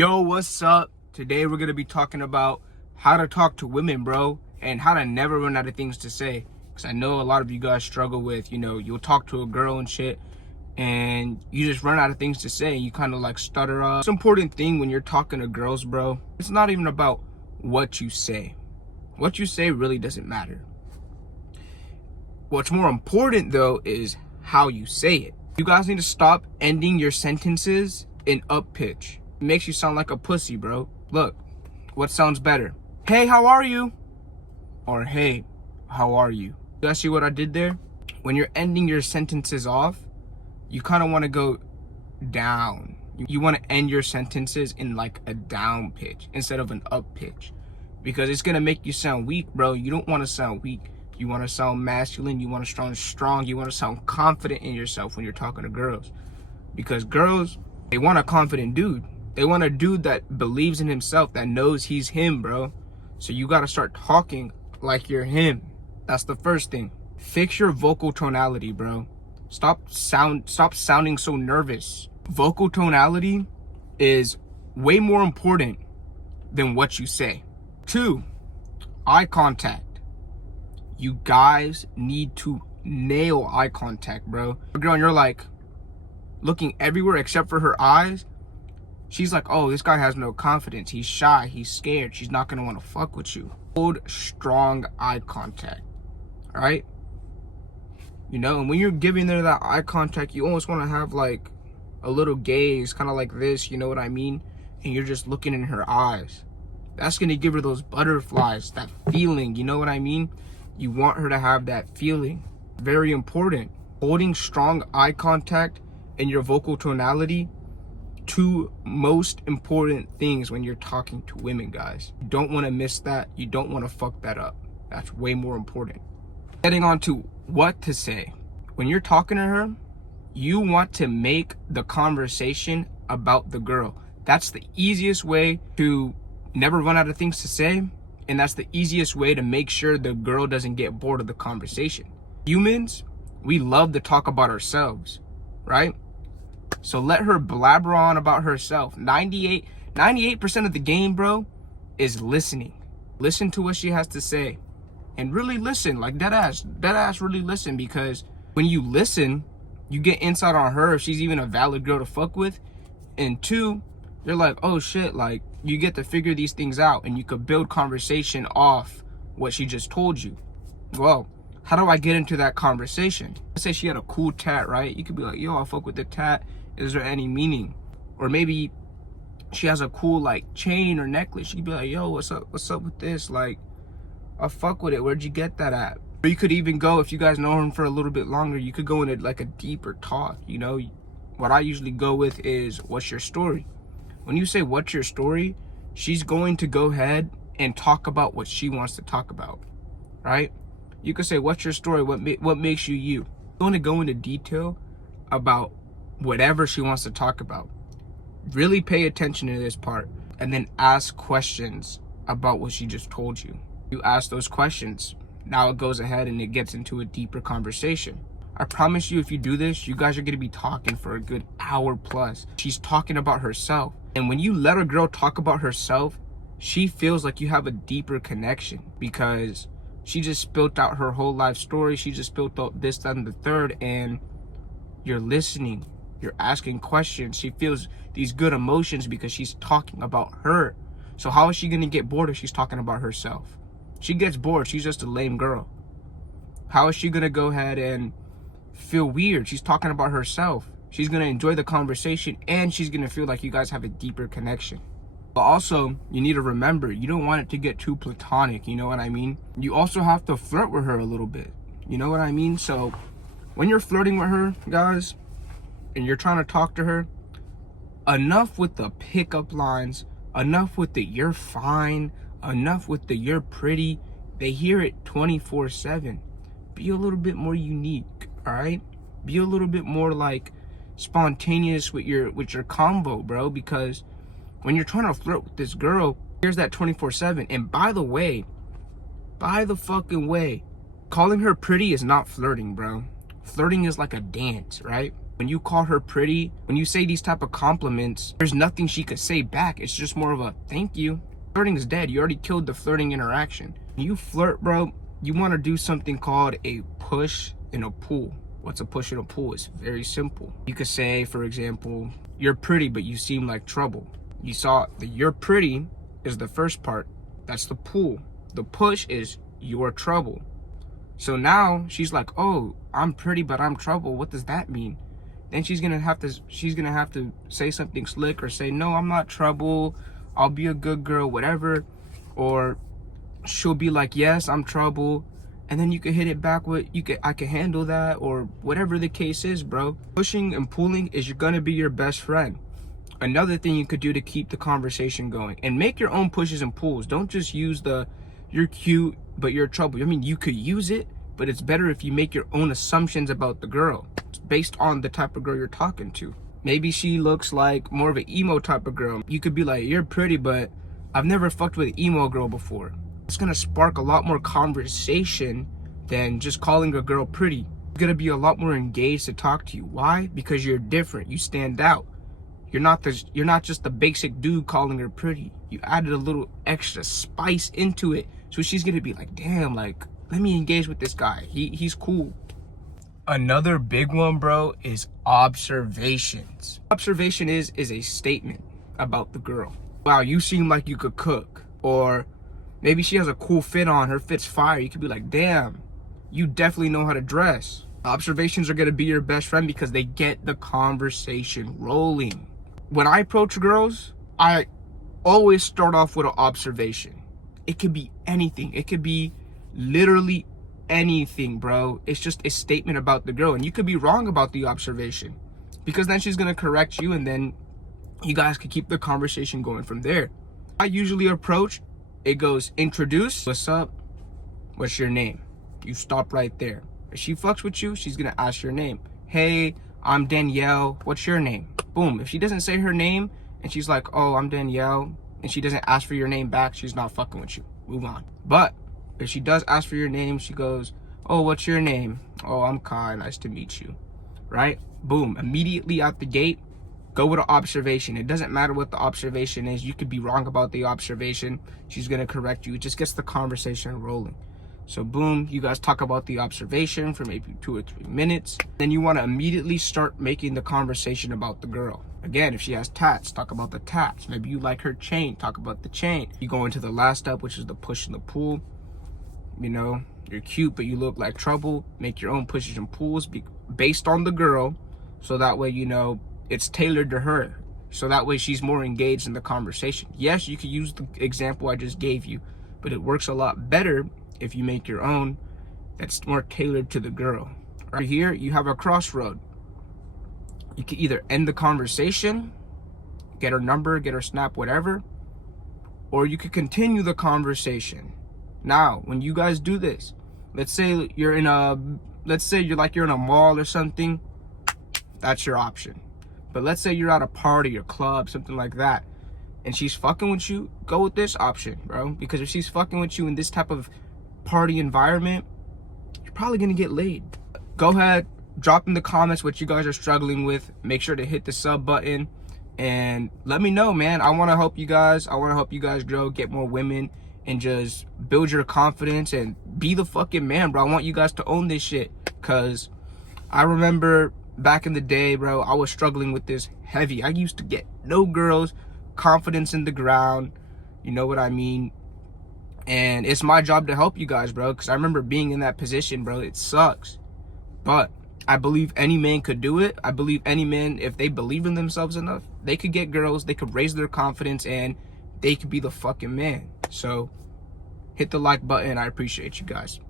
Yo, what's up? Today we're gonna be talking about how to talk to women, bro, and how to never run out of things to say. Because I know a lot of you guys struggle with, you'll talk to a girl and shit, and you just run out of things to say. You kind of like stutter up. It's an important thing when you're talking to girls, bro. It's not even about what you say. What you say really doesn't matter. What's more important, though, is how you say it. You guys need to stop ending your sentences in up pitch. It makes you sound like a pussy, bro. Look, what sounds better? Hey, how are you? Or hey, how are you? You guys see what I did there? When you're ending your sentences off, you kind of want to go down. You want to end your sentences in like a down pitch instead of an up pitch. Because it's going to make you sound weak, bro. You don't want to sound weak. You want to sound masculine. You want to sound strong. You want to sound confident in yourself when you're talking to girls. Because girls, they want a confident dude. They want a dude that believes in himself, that knows he's him, bro. So you got to start talking like you're him. That's the first thing. Fix your vocal tonality, bro. Stop sounding so nervous. Vocal tonality is way more important than what you say. 2, eye contact. You guys need to nail eye contact, bro. A girl, and you're like looking everywhere except for her eyes. She's like, oh, this guy has no confidence. He's shy. He's scared. She's not going to want to fuck with you. Hold strong eye contact. All right? And when you're giving her that eye contact, you almost want to have like a little gaze, kind of like this. You know what I mean? And you're just looking in her eyes. That's going to give her those butterflies, that feeling. You know what I mean? You want her to have that feeling. Very important. Holding strong eye contact and your vocal tonality, 2 most important things when you're talking to women, guys. You don't want to miss that. You don't want to fuck that up. That's way more important. Getting on to what to say. When you're talking to her, you want to make the conversation about the girl. That's the easiest way to never run out of things to say, and that's the easiest way to make sure the girl doesn't get bored of the conversation. Humans, we love to talk about ourselves, right? So let her blabber on about herself. 98% of the game, bro, is listening. Listen to what she has to say. And really listen, like dead ass really listen. Because when you listen, you get insight on her if she's even a valid girl to fuck with. And 2, you're like, oh shit, like you get to figure these things out. And you could build conversation off what she just told you. Well, how do I get into that conversation? Let's say she had a cool tat, right? You could be like, yo, I'll fuck with the tat. Is there any meaning? Or maybe she has a cool like chain or necklace. You could be like, yo, what's up with this? Like, I'll fuck with it. Where'd you get that at? Or you could even go, if you guys know him for a little bit longer, you could go into like a deeper talk. What I usually go with is, what's your story? When you say what's your story, she's going to go ahead and talk about what she wants to talk about, right? You could say, what's your story? What makes you you? I'm going to go into detail about whatever she wants to talk about. Really pay attention to this part, and then ask questions about what she just told you. You ask those questions. Now it goes ahead and it gets into a deeper conversation. I promise you, if you do this, you guys are going to be talking for a good hour plus. She's talking about herself. And when you let a girl talk about herself, she feels like you have a deeper connection, because she just spilled out her whole life story. She just spilled out this, that, and the third, and you're listening. You're asking questions. She feels these good emotions because she's talking about her. So how is she going to get bored if she's talking about herself? She gets bored. She's just a lame girl. How is she going to go ahead and feel weird? She's talking about herself. She's going to enjoy the conversation, and she's going to feel like you guys have a deeper connection. But also, you need to remember, you don't want it to get too platonic. You know what I mean? You also have to flirt with her a little bit. You know what I mean? So when you're flirting with her, guys, and you're trying to talk to her, enough with the pickup lines, enough with the you're fine, enough with the you're pretty. They hear it 24/7. Be a little bit more unique, all right? Be a little bit more like spontaneous with your combo, bro, because when you're trying to flirt with this girl, here's that 24/7. And by the fucking way, calling her pretty is not flirting, bro. Flirting is like a dance, right? When you call her pretty, when you say these type of compliments, there's nothing she could say back. It's just more of a thank you. Flirting is dead. You already killed the flirting interaction. When you flirt, bro, you want to do something called a push and a pull. What's a push and a pull? It's very simple. You could say, for example, you're pretty, but you seem like trouble. You saw the you're pretty is the first part. That's the pull. The push is you're trouble. So now she's like, oh, I'm pretty, but I'm trouble. What does that mean? Then she's gonna have to say something slick or say, no, I'm not trouble. I'll be a good girl, whatever. Or she'll be like, yes, I'm trouble. And then you can hit it back with, I can handle that, or whatever the case is, bro. Pushing and pulling is gonna be your best friend. Another thing you could do to keep the conversation going, and make your own pushes and pulls. Don't just use the you're cute but you're trouble. I mean, you could use it, but it's better if you make your own assumptions about the girl based on the type of girl you're talking to. Maybe she looks like more of an emo type of girl. You could be like, you're pretty, but I've never fucked with an emo girl before. It's gonna spark a lot more conversation than just calling a girl pretty. You're gonna be a lot more engaged to talk to you. Why? Because you're different. You stand out. You're not just the basic dude calling her pretty. You added a little extra spice into it. So she's gonna be like, damn, like, let me engage with this guy. He's cool. Another big one, bro, is observations. Observation is a statement about the girl. Wow, you seem like you could cook. Or maybe she has a cool fit on, her fit's fire. You could be like, damn, you definitely know how to dress. Observations are gonna be your best friend because they get the conversation rolling. When I approach girls, I always start off with an observation. It could be anything. It could be literally anything, bro. It's just a statement about the girl. And you could be wrong about the observation, because then she's gonna correct you, and then you guys could keep the conversation going from there. I usually approach, it goes, introduce, what's up, what's your name? You stop right there. If she fucks with you, she's gonna ask your name. Hey, I'm Danielle, what's your name? Boom. If she doesn't say her name and she's like, oh, I'm Danielle, and she doesn't ask for your name back, she's not fucking with you. Move on. But if she does ask for your name, she goes, oh, what's your name? Oh, I'm Kai, nice to meet you. Right? Boom. Immediately out the gate, go with an observation. It doesn't matter what the observation is. You could be wrong about the observation. She's gonna correct you. It just gets the conversation rolling. So boom, you guys talk about the observation for maybe 2 or 3 minutes. Then you want to immediately start making the conversation about the girl. Again, if she has tats, talk about the tats. Maybe you like her chain, talk about the chain. You go into the last step, which is the push and the pull. You know, you're cute, but you look like trouble. Make your own pushes and pulls based on the girl. So that way, you know, it's tailored to her. So that way she's more engaged in the conversation. Yes, you could use the example I just gave you, but it works a lot better if you make your own that's more tailored to the girl. Right here, you have a crossroad. You can either end the conversation, get her number, get her snap, whatever, or you could continue the conversation. Now, when you guys do this, let's say you're in a mall or something, that's your option. But let's say you're at a party or club, something like that, and she's fucking with you, go with this option, bro. Because if she's fucking with you in this type of party environment, you're probably gonna get laid. Go ahead, drop in the comments what you guys are struggling with. Make sure to hit the sub button and let me know, man. I want to help you guys. I want to help you guys grow, get more women, and just build your confidence and be the fucking man, bro. I want you guys to own this shit, because I remember back in the day, bro, I was struggling with this heavy. I used to get no girls, confidence in the ground, you know what I mean? And it's my job to help you guys, bro, because I remember being in that position, bro. It sucks. But I believe any man could do it. I believe any man, if they believe in themselves enough, they could get girls, they could raise their confidence, and they could be the fucking man. So hit the like button. I appreciate you guys.